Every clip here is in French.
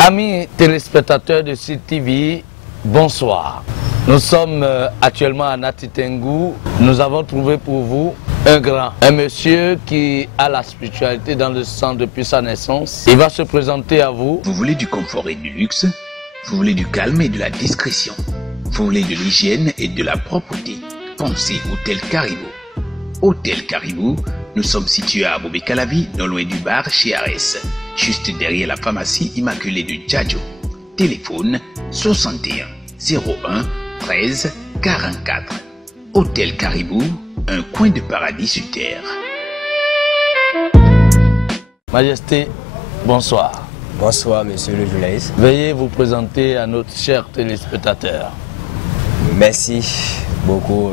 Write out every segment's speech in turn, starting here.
Amis téléspectateurs de Sud TV, bonsoir. Nous sommes actuellement à Natitengu. Nous avons trouvé pour vous un monsieur qui a la spiritualité dans le sang depuis sa naissance. Il va se présenter à vous. Vous voulez du confort et du luxe? Vous voulez du calme et de la discrétion? Vous voulez de l'hygiène et de la propreté? Pensez Hôtel Caribou. Hôtel Caribou, nous sommes situés à Bobé-Calavi, non loin du bar chez Arès, juste derrière la pharmacie immaculée de Djadjo. Téléphone 61 01 13 44. Hôtel Caribou, un coin de paradis sur terre. Majesté, bonsoir. Bonsoir, monsieur le journaliste. Veuillez vous présenter à notre cher téléspectateur. Merci beaucoup,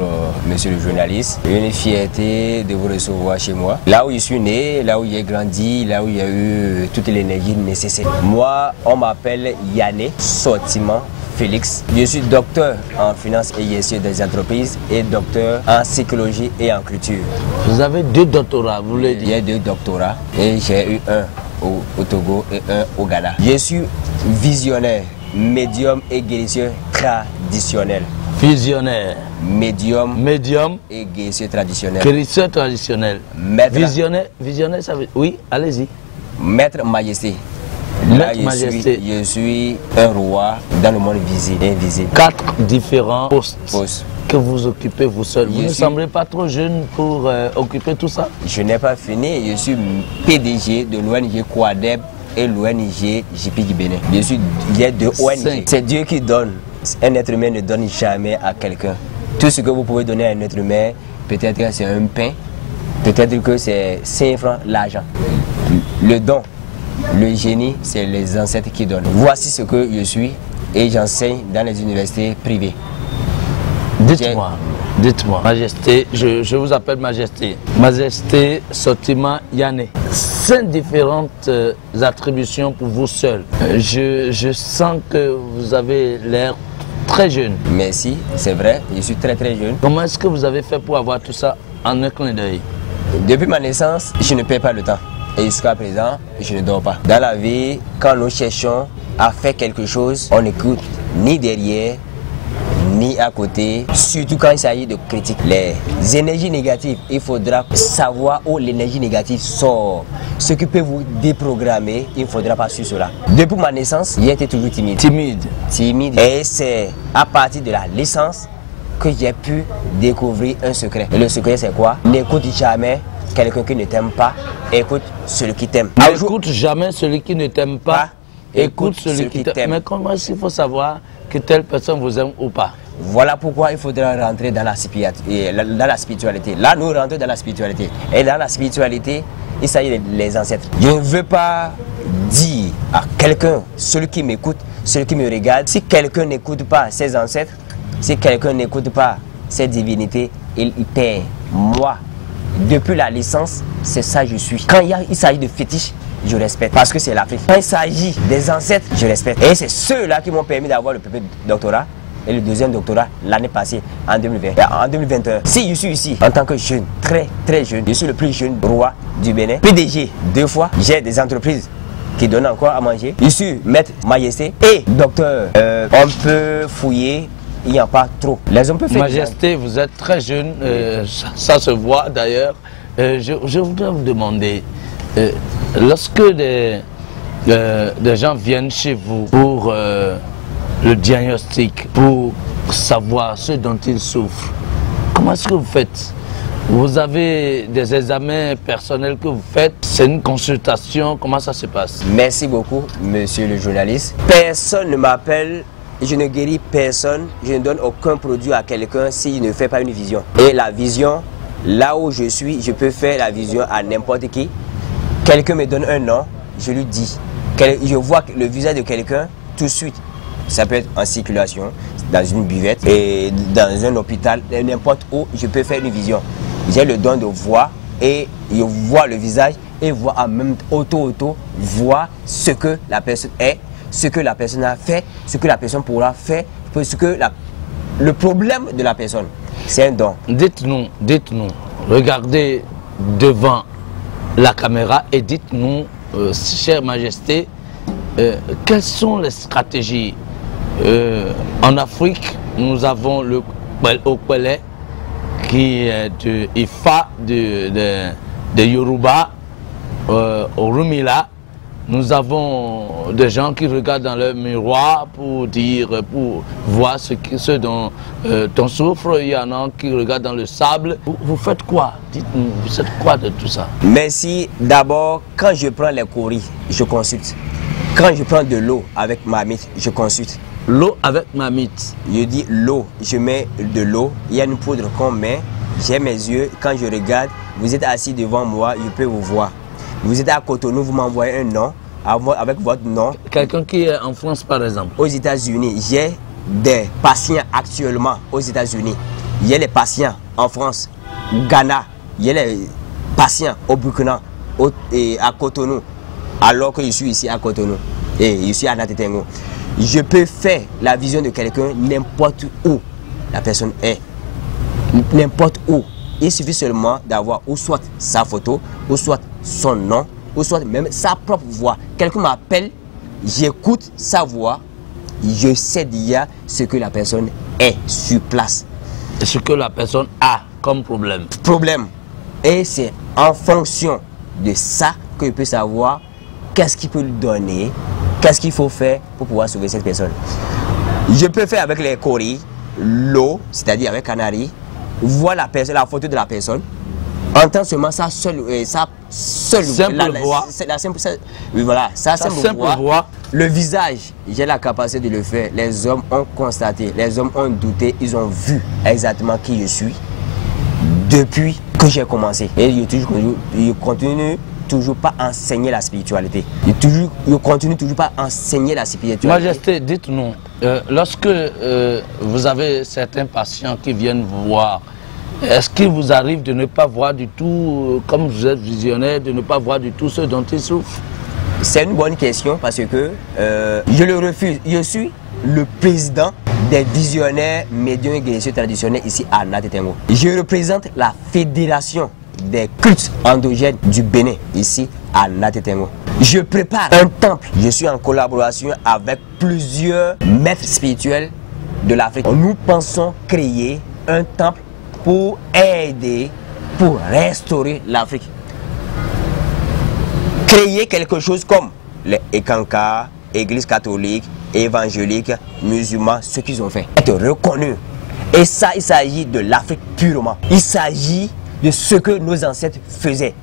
monsieur le journaliste. Une fierté de vous recevoir chez moi. Là où je suis né, là où j'ai grandi, là où il y a eu toute l'énergie nécessaire. Moi, on m'appelle Yanné Sortiment Félix. Je suis docteur en finance et gestion des entreprises et docteur en psychologie et en culture. Vous avez 2 doctorats, vous voulez dire? J'ai 2 doctorats et j'ai eu un au Togo et un au Ghana. Je suis visionnaire, médium et guérisseur traditionnel. Visionnaire. Médium et guérisseur traditionnel. Guérisseur traditionnel. Visionnaire, ça veut... Oui, allez-y. Maître Majesté. Là, je suis un roi dans le monde visible et invisible. 4 différents postes que vous occupez vous seul. Vous ne semblez pas trop jeune pour occuper tout ça? Je n'ai pas fini. Je suis PDG de l'ONG Quadeb et l'ONG JP du Bénin. J'ai 2 ONG. C'est Dieu qui donne. Un être humain ne donne jamais à quelqu'un. Tout ce que vous pouvez donner à un être humain, peut-être que c'est un pain, peut-être que c'est 5 francs, l'argent. Le don. Le génie, c'est les ancêtres qui donnent. Voici ce que je suis et j'enseigne dans les universités privées. Dites-moi, Majesté, je vous appelle Majesté. Majesté Sortiment Yanné. 5 différentes attributions pour vous seul. Je sens que vous avez l'air très jeune. Merci, c'est vrai, je suis très jeune. Comment est-ce que vous avez fait pour avoir tout ça en un clin d'œil? Depuis ma naissance, je ne perds pas le temps. Et jusqu'à présent, je ne dors pas. Dans la vie, quand nous cherchons à faire quelque chose, on n'écoute ni derrière, ni à côté, surtout quand il s'agit de critiques. Les énergies négatives, il faudra savoir où l'énergie négative sort. Ce qui peut vous déprogrammer, il ne faudra pas suivre cela. Depuis ma naissance, j'ai été toujours timide. Et c'est à partir de la naissance que j'ai pu découvrir un secret. Et le secret, c'est quoi? N'écoute jamais quelqu'un qui ne t'aime pas, écoute celui qui t'aime. N'écoute jamais celui qui ne t'aime pas, écoute celui qui t'aime. Mais comment est-ce qu'il faut savoir que telle personne vous aime ou pas? Voilà pourquoi il faudra rentrer dans la spiritualité. Là, nous rentrons dans la spiritualité. Et dans la spiritualité, il s'agit des ancêtres. Je ne veux pas dire à quelqu'un, celui qui m'écoute, celui qui me regarde, si quelqu'un n'écoute pas ses ancêtres, si quelqu'un n'écoute pas ses divinités, il perd. Moi, depuis la licence, c'est ça que je suis. Quand il s'agit de fétiches, je respecte parce que c'est l'Afrique. Quand il s'agit des ancêtres, je respecte. Et c'est ceux-là qui m'ont permis d'avoir le premier doctorat et le 2e doctorat l'année passée, en 2021. Si je suis ici en tant que jeune, très jeune, je suis le plus jeune roi du Bénin, PDG 2 fois, j'ai des entreprises qui donnent encore à manger. Je suis Maître Majesté et docteur. On peut fouiller. Il n'y a pas trop. Les hommes peuvent faire. Majesté, vous êtes très jeune, ça se voit d'ailleurs. Je voudrais vous demander, lorsque des gens viennent chez vous pour le diagnostic, pour savoir ce dont ils souffrent, comment est-ce que vous faites? Vous avez des examens personnels que vous faites? C'est une consultation? Comment ça se passe? Merci beaucoup, monsieur le journaliste. Personne ne m'appelle. Je ne guéris personne, je ne donne aucun produit à quelqu'un s'il ne fait pas une vision. Et la vision, là où je suis, je peux faire la vision à n'importe qui. Quelqu'un me donne un nom, je lui dis. Je vois le visage de quelqu'un tout de suite. Ça peut être en circulation, dans une buvette, et dans un hôpital, n'importe où, je peux faire une vision. J'ai le don de voir et je vois le visage et voir en même voir ce que la personne est, ce que la personne a fait, ce que la personne pourra faire, ce que le problème de la personne, c'est un don. Dites-nous, regardez devant la caméra et dites-nous, chère Majesté, quelles sont les stratégies en Afrique? Nous avons le Okwele qui est de Ifa, de Yoruba, au Rumila. Nous avons des gens qui regardent dans leur miroir pour voir ce dont on souffre. Il y en a qui regardent dans le sable. Vous faites quoi? Dites-nous, vous faites quoi de tout ça? Merci. D'abord, quand je prends les coris, je consulte. Quand je prends de l'eau avec ma mythe, je consulte. L'eau avec ma mythe. Je dis l'eau, je mets de l'eau. Il y a une poudre qu'on met. J'ai mes yeux. Quand je regarde, vous êtes assis devant moi, je peux vous voir. Vous êtes à Cotonou, vous m'envoyez un nom avec votre nom. Quelqu'un qui est en France, par exemple. Aux États-Unis, j'ai des patients actuellement aux États-Unis. Il y a les patients en France, au Ghana. Il y a les patients au Burkina et à Cotonou. Alors que je suis ici à Cotonou et je suis à Natetengo. Je peux faire la vision de quelqu'un n'importe où la personne est. N'importe où. Il suffit seulement d'avoir ou soit sa photo, ou soit son nom, ou soit même sa propre voix. Quelqu'un m'appelle, j'écoute sa voix, je sais déjà ce que la personne est sur place. Et ce que la personne a comme problème. Et c'est en fonction de ça que je peux savoir qu'est-ce qu'il peut lui donner, qu'est-ce qu'il faut faire pour pouvoir sauver cette personne. Je peux faire avec les coris, l'eau, c'est-à-dire avec canari, voir la photo de la personne, entendre seulement sa seule voix. Sa simple voix. Le visage, j'ai la capacité de le faire. Les hommes ont constaté, les hommes ont douté, ils ont vu exactement qui je suis depuis que j'ai commencé. Et je continue toujours pas à enseigner la spiritualité. Je continue toujours pas à enseigner la spiritualité. Majesté, dites-nous, lorsque vous avez certains patients qui viennent vous voir, est-ce qu'il vous arrive de ne pas voir du tout, comme vous êtes visionnaire, de ne pas voir du tout ce dont ils souffrent? C'est une bonne question parce que je le refuse. Je suis le président des visionnaires médiums et guérisseurs traditionnels ici à Natetengo. Je représente la fédération des cultes endogènes du Bénin ici à Natetengo. Je prépare un temple. Je suis en collaboration avec plusieurs maîtres spirituels de l'Afrique. Nous pensons créer un temple pour aider, pour restaurer l'Afrique. Créer quelque chose comme les Ekanka, Église catholique, évangélique, musulmans, ce qu'ils ont fait. Être reconnus. Et ça, il s'agit de l'Afrique purement. Il s'agit de ce que nos ancêtres faisaient.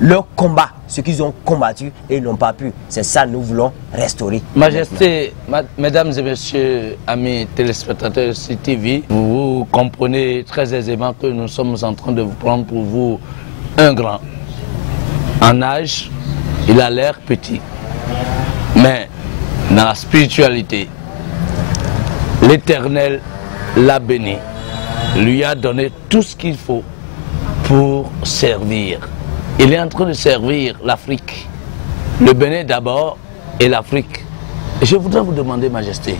Leur combat, ce qu'ils ont combattu et n'ont pas pu. C'est ça que nous voulons restaurer. Majesté, mesdames et messieurs, amis téléspectateurs de CTV, vous comprenez très aisément que nous sommes en train de vous prendre pour vous un grand. En âge, il a l'air petit. Mais dans la spiritualité, l'Éternel l'a béni, lui a donné tout ce qu'il faut pour servir. Il est en train de servir l'Afrique, le Bénin d'abord et l'Afrique. Je voudrais vous demander, Majesté,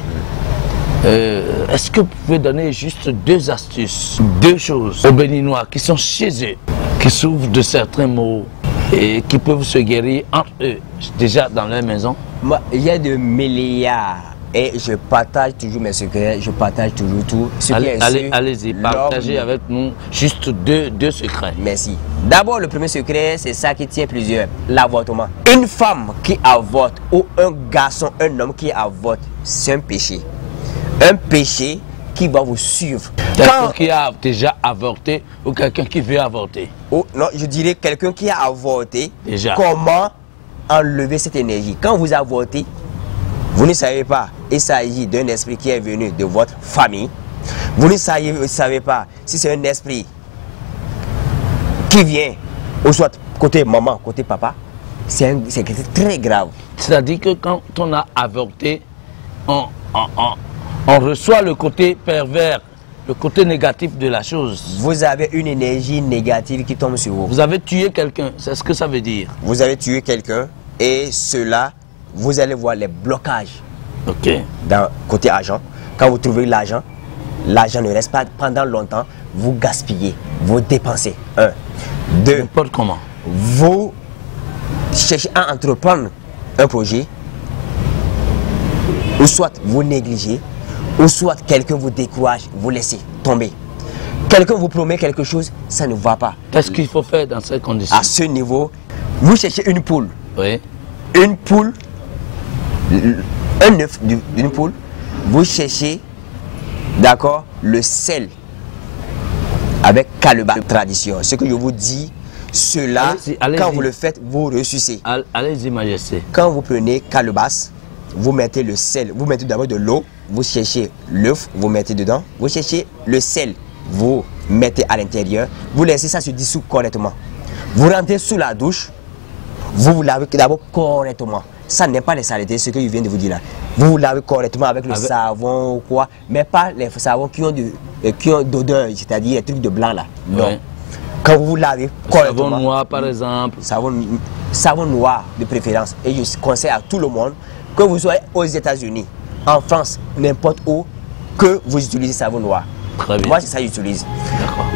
est-ce que vous pouvez donner juste deux astuces, deux choses aux Béninois qui sont chez eux, qui souffrent de certains maux et qui peuvent se guérir entre eux, déjà dans leur maison? Moi, il y a de milliards et je partage toujours mes secrets, je partage toujours tout. Allez-y, partagez avec nous juste deux secrets. Merci. D'abord, le premier secret, c'est ça qui tient plusieurs, l'avortement. Une femme qui avorte ou un garçon, un homme qui avorte, c'est un péché. Un péché qui va vous suivre. Quelqu'un qui a déjà avorté ou quelqu'un qui veut avorter? Oh, non, je dirais quelqu'un qui a avorté. Déjà. Comment enlever cette énergie? Quand vous avortez, vous ne savez pas, il s'agit d'un esprit qui est venu de votre famille. Vous ne savez pas si c'est un esprit qui vient, ou soit côté maman, côté papa. C'est très grave. C'est-à-dire que quand on a avorté, on reçoit le côté pervers, le côté négatif de la chose. Vous avez une énergie négative qui tombe sur vous. Vous avez tué quelqu'un, c'est ce que ça veut dire. Vous avez tué quelqu'un et cela, vous allez voir les blocages. Ok. Dans côté argent, quand vous trouvez l'argent, l'argent ne reste pas pendant longtemps, vous gaspillez, vous dépensez. 1. 2. N'importe comment. Vous cherchez à entreprendre un projet, ou soit vous négligez, ou soit quelqu'un vous décourage, vous laissez tomber. Quelqu'un vous promet quelque chose, ça ne va pas. Qu'est-ce qu'il faut faire dans ces conditions? À ce niveau, vous cherchez une poule. Oui. Une poule, un œuf d'une poule, vous cherchez, d'accord, le sel avec calebasse tradition. Ce que je vous dis, cela, quand vous le faites, vous ressuscitez. Allez-y, Majesté. Quand vous prenez calebasse, vous mettez le sel, vous mettez d'abord de l'eau, vous cherchez l'œuf, vous mettez dedans, vous cherchez le sel, vous mettez à l'intérieur, vous laissez ça se dissoudre correctement. Vous rentrez sous la douche, vous vous lavez d'abord correctement. Ça n'est pas les saletés, ce que je viens de vous dire là. Vous vous lavez correctement avec le savon ou quoi, mais pas les savons qui ont d'odeur, c'est-à-dire les trucs de blanc là. Non. Oui. Quand vous vous lavez correctement. Savon noir par exemple. Savon noir de préférence. Et je conseille à tout le monde, que vous soyez aux États-Unis, en France, n'importe où, que vous utilisez savon noir. Très bien. Moi, c'est ça que j'utilise. D'accord.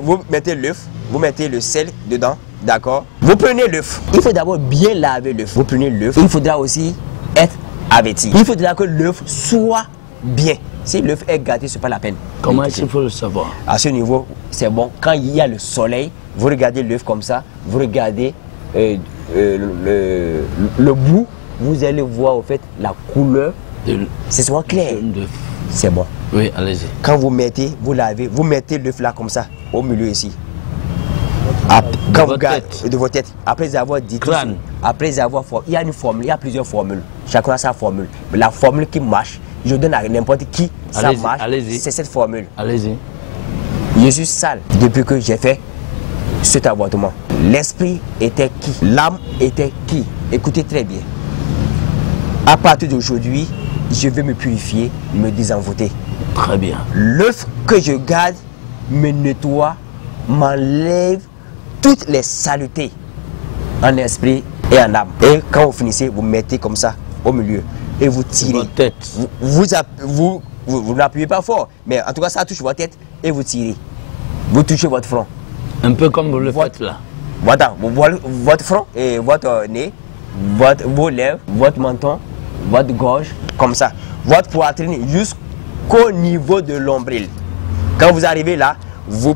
Vous mettez l'œuf, vous mettez le sel dedans, d'accord. Vous prenez l'œuf. Il faut d'abord bien laver l'œuf. Vous prenez l'œuf. Il faudra aussi être averti. Il faudra que l'œuf soit bien. Si l'œuf est gâté, ce n'est pas la peine. Comment est-ce qu'il faut le savoir? À ce niveau, c'est bon. Quand il y a le soleil, vous regardez l'œuf comme ça, vous regardez le bout, vous allez voir au fait la couleur. C'est souvent clair. C'est bon. Oui, allez-y. Quand vous mettez, vous lavez, vous mettez l'œuf là comme ça, au milieu ici. De votre tête. Après avoir dit tout ça, après avoir il y a une formule, il y a plusieurs formules. Chacun a sa formule. Mais la formule qui marche, je donne à n'importe qui, ça marche. C'est cette formule. Allez-y. Je suis sale depuis que j'ai fait cet avortement. L'esprit était qui? L'âme était qui? Écoutez très bien. À partir d'aujourd'hui, je vais me purifier, me désenvoûter. Très bien. L'œuf que je garde me nettoie, m'enlève toutes les saletés en esprit et en âme. Et quand vous finissez, vous mettez comme ça au milieu et vous tirez. Votre tête. Vous n'appuyez pas fort, mais en tout cas ça touche votre tête et vous tirez. Vous touchez votre front. Un peu comme vous le faites là. Voilà, votre front et votre nez, vos lèvres, votre menton, votre gorge, comme ça. Votre poitrine jusqu'au niveau de l'ombril. Quand vous arrivez là, au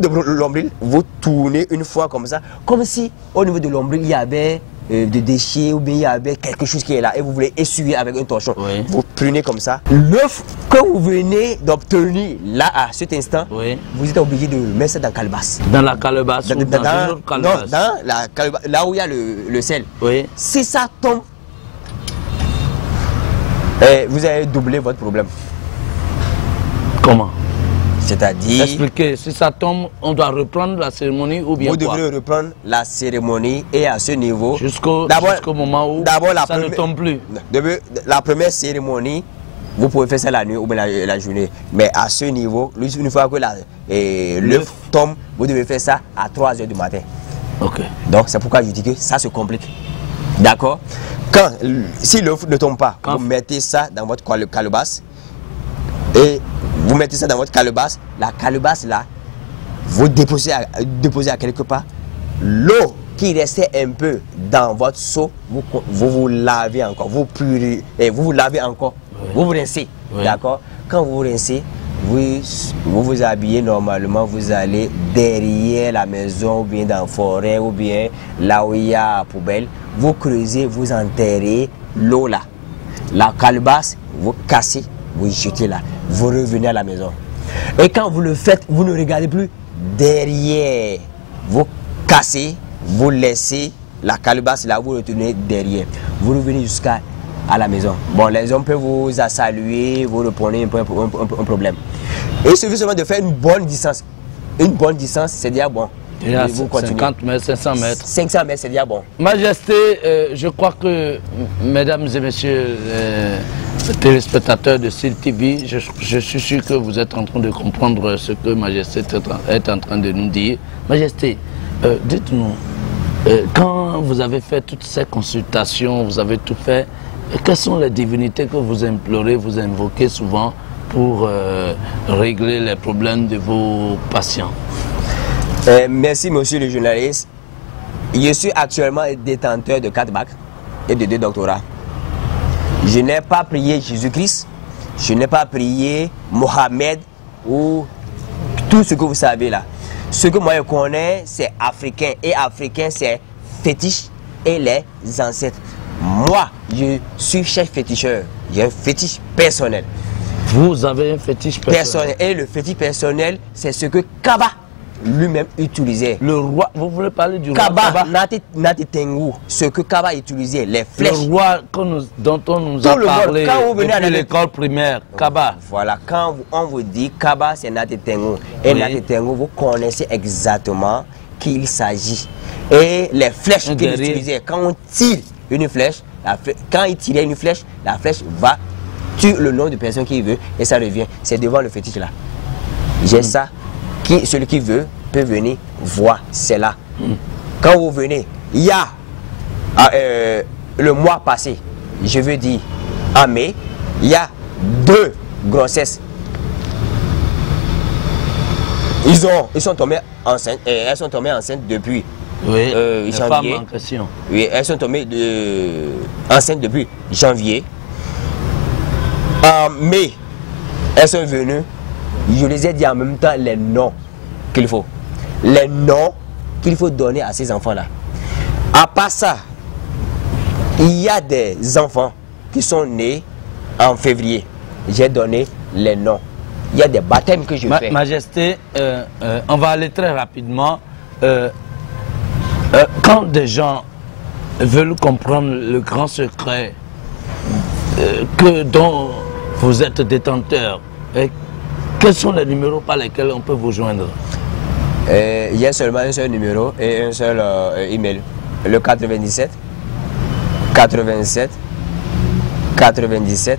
niveau de l'ombril, vous tournez une fois comme ça, comme si au niveau de l'ombril il y avait des déchets ou bien il y avait quelque chose qui est là et vous voulez essuyer avec un torchon. Oui. Vous prenez comme ça. L'œuf que vous venez d'obtenir là à cet instant, oui, vous êtes obligé de mettre ça dans la calebasse. Dans la calebasse ou dans une autre calebasse? Non, dans la calebasse, là où il y a le sel. Oui. Si ça tombe, vous allez doubler votre problème. Comment? C'est-à-dire... Expliquez, si ça tombe, on doit reprendre la cérémonie ou bien vous devrez reprendre la cérémonie et à ce niveau... Jusqu'au moment où ça ne tombe plus. La première cérémonie, vous pouvez faire ça la nuit ou bien la journée. Mais à ce niveau, une fois que l'œuf tombe, vous devez faire ça à 3 h du matin. Ok. Donc c'est pourquoi je dis que ça se complique. D'accord? Si l'œuf ne tombe pas, vous mettez ça dans votre calebasse. Et vous mettez ça dans votre calebasse. La calebasse là, vous déposez à quelque part. L'eau qui restait un peu dans votre seau, vous lavez encore, vous purifiez, vous vous lavez encore, oui, vous rincez. Oui. D'accord? Quand vous rincez, vous habillez normalement, vous allez derrière la maison, ou bien dans la forêt, ou bien là où il y a la poubelle. Vous creusez, vous enterrez l'eau là. La calebasse, vous cassez, vous jetez là. Vous revenez à la maison. Et quand vous le faites, vous ne regardez plus derrière. Vous cassez, vous laissez la calebasse là, vous retournez derrière. Vous revenez jusqu'à la maison. Bon, les hommes peuvent vous saluer, vous reprenez un problème. Et il suffit seulement de faire une bonne distance. Une bonne distance, c'est déjà bon. Vous 50 mètres, 500 mètres. 500 mètres, c'est déjà bon. Majesté, je crois que, mesdames et messieurs les téléspectateurs de SIL TV, je suis sûr que vous êtes en train de comprendre ce que Majesté est en train de nous dire. Majesté, dites-nous, quand vous avez fait toutes ces consultations, vous avez tout fait, quelles sont les divinités que vous implorez, vous invoquez souvent pour régler les problèmes de vos patients? Merci, monsieur le journaliste. Je suis actuellement détenteur de 4 bacs et de 2 doctorats. Je n'ai pas prié Jésus-Christ, je n'ai pas prié Mohamed ou tout ce que vous savez là. Ce que moi je connais, c'est africain. Et africain, c'est fétiche et les ancêtres. Moi, je suis chef féticheur. J'ai un fétiche personnel. Vous avez un fétiche personnel. Et le fétiche personnel, c'est ce que Kaba lui-même utilisait. Le roi, vous voulez parler du roi Kaba, Nati Tengu, ce que Kaba utilisait, les flèches. Le roi dont on nous a parlé depuis l'école primaire, Kaba. Voilà, quand on vous dit Kaba, c'est Nati Tengu. Et oui. Nati Tengu, vous connaissez exactement qu'il s'agit. Et les flèches qu'il utilisait, quand on tire une flèche, quand il tirait une flèche, la flèche va tuer le nom de personne qu'il veut et ça revient. C'est devant le fétiche là. J'ai ça. Celui qui veut peut venir voir, c'est là. Quand vous venez, il y a le mois passé, je veux dire en mai, il y a 2 grossesses. Ils sont tombés enceintes, elles sont tombées enceintes depuis janvier. Oui, elles sont tombées enceintes depuis janvier. En mai, elles sont venues. Je les ai dit en même temps les noms qu'il faut. Les noms qu'il faut donner à ces enfants-là. À part ça, il y a des enfants qui sont nés en février. J'ai donné les noms. Il y a des baptêmes que je fais. Majesté, on va aller très rapidement. Quand des gens veulent comprendre le grand secret dont vous êtes détenteur, quels sont les numéros par lesquels on peut vous joindre? Il y a seulement un seul numéro et un seul email. Le 97 87 97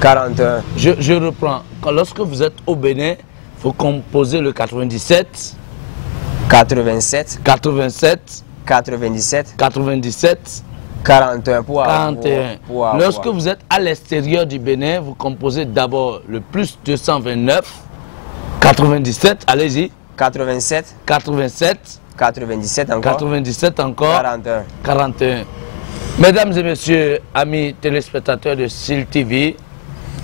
41. Je reprends. Lorsque vous êtes au Bénin, vous composez le 97 87 87 97 97 41. 41. Lorsque vous êtes à l'extérieur du Bénin, vous composez d'abord le plus 229 97, allez-y. 87 87 97 encore. 97 encore. 41. 41. Mesdames et messieurs, amis téléspectateurs de SIL TV,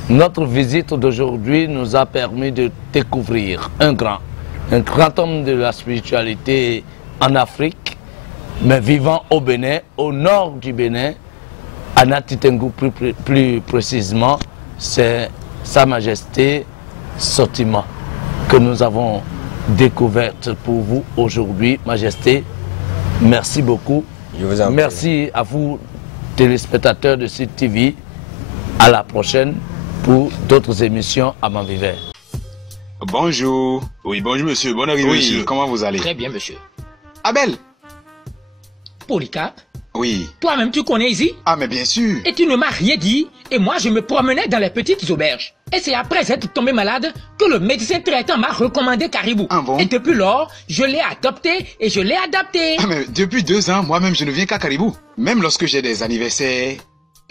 notre visite d'aujourd'hui nous a permis de découvrir un grand homme de la spiritualité en Afrique, mais vivant au Bénin, au nord du Bénin, à Nati Tengu plus précisément, c'est Sa Majesté Sotima que nous avons découverte pour vous aujourd'hui. Majesté, merci beaucoup. Je vous en prie. Merci à vous, téléspectateurs de SIL TV. À la prochaine pour d'autres émissions à Manvivert. Bonjour. Oui, bonjour monsieur, bonne arrivée monsieur. Comment vous allez? Très bien monsieur. Abel. Polycarpe. Oui. Toi-même tu connais ici? Ah mais bien sûr. Et tu ne m'as rien dit et moi je me promenais dans les petites auberges. Et c'est après être tombé malade que le médecin traitant m'a recommandé Caribou. Ah bon? Et depuis lors, je l'ai adopté et je l'ai adapté. Ah mais depuis 2 ans, moi-même je ne viens qu'à Caribou. Même lorsque j'ai des anniversaires,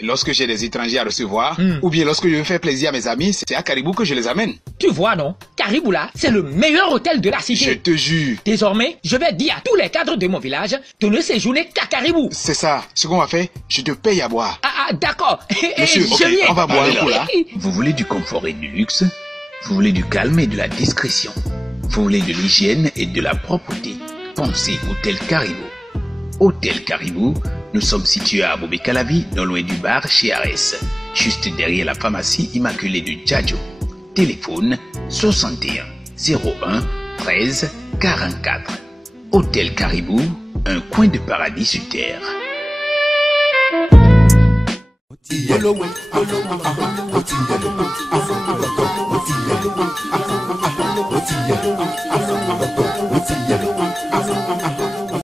lorsque j'ai des étrangers à recevoir, ou bien lorsque je veux faire plaisir à mes amis, c'est à Caribou que je les amène. Tu vois non? Caribou là, c'est le meilleur hôtel de la cité. Je te jure. Désormais, je vais dire à tous les cadres de mon village de ne séjourner qu'à Caribou. C'est ça. Ce qu'on va faire, je te paye à boire. Ah d'accord. Monsieur, on va boire un coup là. Vous voulez du confort et du luxe? Vous voulez du calme et de la discrétion? Vous voulez de l'hygiène et de la propreté? Pensez Hôtel Caribou. Hôtel Caribou, nous sommes situés à Bobé-Calavi, non loin du bar chez Arès, juste derrière la pharmacie immaculée de Djadjo. Téléphone 61 01 13 44. Hôtel Caribou, un coin de paradis sur terre. Otiyelo,